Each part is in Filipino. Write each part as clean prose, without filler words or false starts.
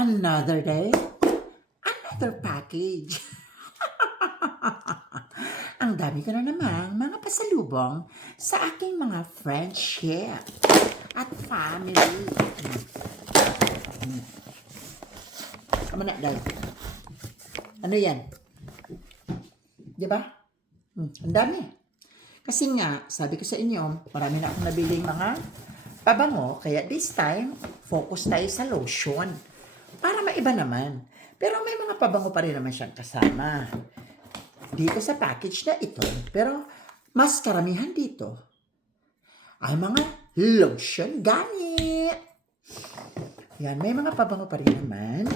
Another day, another package. Ang dami ko na namang mga pasalubong sa aking mga friendship at family. Tama na, guys. Ano yan? Diba? Ang dami. Kasi nga, sabi ko sa inyo, marami na akong nabiling mga pabango. Kaya this time, focus tayo sa lotion. Para maiba naman. Pero may mga pabango pa rin naman siyang kasama. Dito sa package na ito. Pero mas karamihan dito ay mga lotion gamit. Yan, may mga pabango pa rin naman.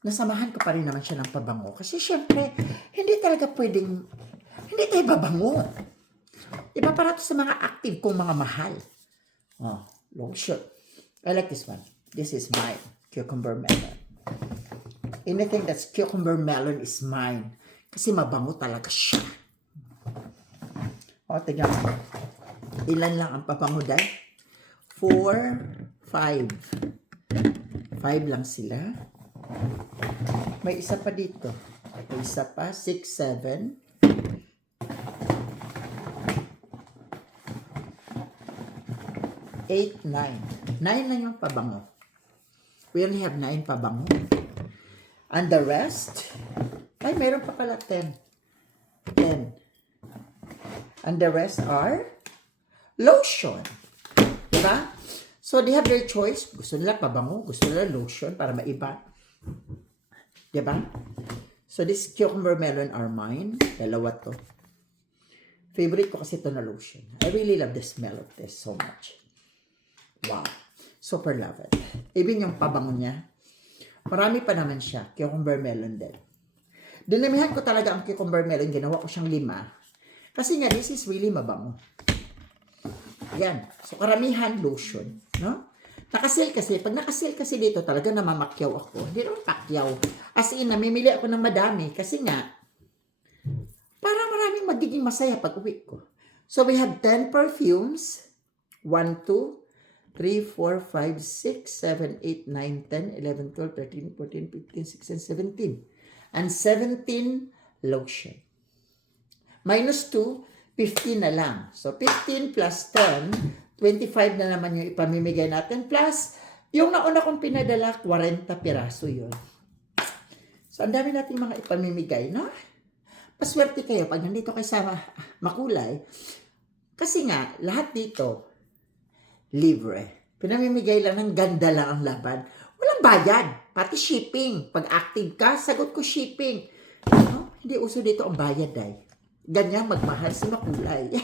Nasamahan ko pa rin naman siya ng pabango. Kasi syempre, hindi talaga pwedeng, hindi tayo babango. Iba para to sa mga active kong mga mahal. Oh, lotion. I like this one. This is mine. Cucumber melon. Anything that's cucumber melon is mine. Kasi mabango talaga siya. O, tignan mo. Ilan lang ang pabango dahil? 4, 5. 5 lang sila. May isa pa dito. May isa pa. 6, 7. 8, 9. 9 lang yung pabango. We only have 9 pabango. And the rest, ay, meron pa pala 10. 10. And the rest are lotion. Diba? So, they have their choice. Gusto nila pabango, gusto nila lotion para maiba. Diba? So, this cucumber melon are mine. Dalawa to. Favorite ko kasi ito na lotion. I really love the smell of this so much. Wow. Super love it. Even yung pabango niya, marami pa naman siya. Cucumber melon din. Dinamihan ko talaga ang cucumber melon. Ginawa ko siyang 5. Kasi nga, this is really mabango. Yan. So, karamihan lotion. No? Nakasil kasi. Pag nakasil kasi dito, talaga namamakyaw ako. Hindi naman pakyaw. As in, namimili ako ng madami. Kasi nga, para maraming magiging masaya pag uwi ko. So, we have 10 perfumes. 1, 2, 3, 4, 5, 6, 7, 8, 9, 10, 11, 12, 13, 14, 15, 16, 17. And 17 lotion. Minus 2, 15 na lang. So, 15 plus 10, 25 na naman yung ipamimigay natin. Plus, yung nauna kong pinadala, 40 piraso yun. So, ang dami nating mga ipamimigay, no? Paswerte kayo pag nandito kayo sa Makulay. Kasi nga, lahat dito, libre. Pinamimigay lang ng ganda lang ang laban. Walang bayad. Pati shipping. Pag active ka, sagot ko shipping. No? Hindi uso dito ang bayad ay. Ganyan magmahal si Makulay.